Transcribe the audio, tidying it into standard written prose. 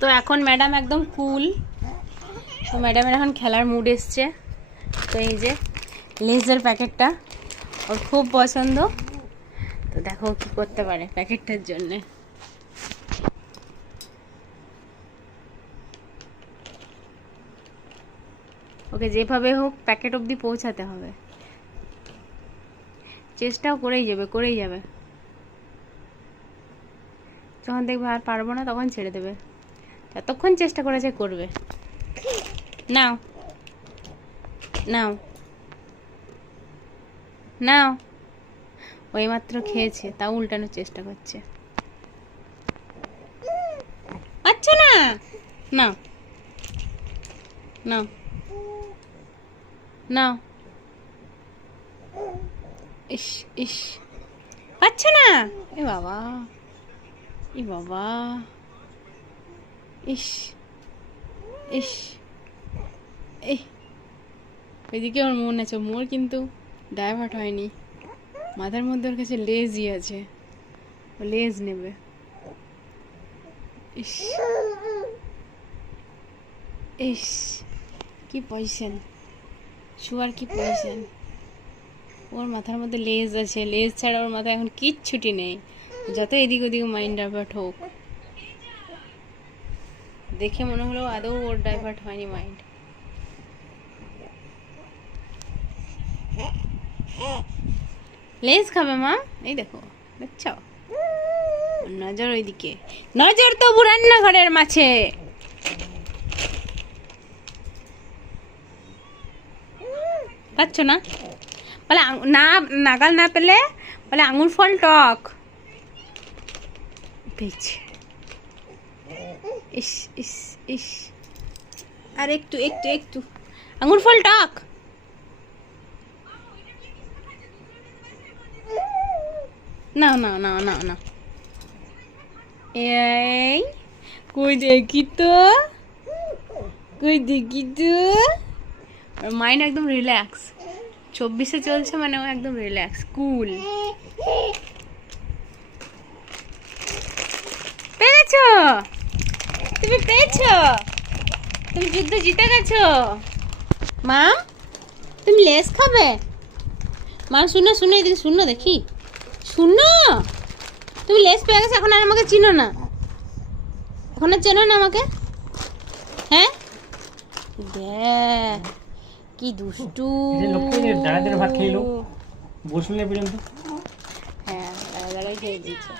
তো এখন ম্যাডাম একদম কুল, তো ম্যাডামের এখন খেলার মুড এসছে। তো এই যে লেজের প্যাকেটটা ওর খুব পছন্দ, তো দেখো কি করতে পারে প্যাকেটটার জন্যে। ওকে যেভাবে হোক প্যাকেট অবধি পৌঁছাতে হবে, চেষ্টাও করেই যাবে। যখন দেখবে আর পারবো না তখন ছেড়ে দেবে, ততক্ষণ চেষ্টা করেছে করবে। নাও নাও নাও, ওই মাত্র খেয়েছে তাও উল্টানোর চেষ্টা করছে। আচ্ছা না, নাও নাও নাও। ইস ইস, পাচ্ছে না, এ বাবা এ বাবা, ইস ইস। এই ওইদিকে ওর মন আছে, মোর কিন্তু ডাইভার্ট হয়নি, মাথার মধ্যে ওর কাছে লেজই আছে, ও লেজ নেবে। ইস ইস, কি পজিশন, শুয়ার কি পজিশন। ওর মাথার মধ্যে লেজ আছে, লেজ ছাড়া ওর মাথায় এখন কিচ্ছুটি নেই, যত এদিক ওদিক মাইন্ড ডাইভার্ট হোক। দেখে মনে হলো আদৌ ওর ডাইভার্ট হয়নি মাইন্ড। লেজ খাবে মা, এই দেখো দেখছ, নজর ওইদিকে, নজর তো রান্নাঘরের মাছে। পাচ্ছ না বলে, না নাগাল না পেলে বলে আঙুর ফল টক পেয়েছে। ইস ইস ইস, আর একটু একটু একটু, আঙুর ফল টক। না না না না না, এই কই দেখি তো, কই দেখি তো। মাইন্ড একদম রিল্যাক্স, 24-এ চলছে মানে ও একদম রিল্যাক্স কুল। পেয়েছো তুমি, পেয়েছো তুমি, যুদ্ধ জিতে গেছো। মা তুমি লেস খাবে, মা শুনো শুনো এদিকে শুনো দেখি, শুনো তুমি লেস পেয়ে গেছো, এখন আর আমাকে চিনো না, এখন আর চেনো না আমাকে। হ্যাঁ দেখ কি দুষ্টু। ভাত খেয়ে বসলে পর্যন্ত, হ্যাঁ দাঁড়াই খেয়ে দিচ্ছে।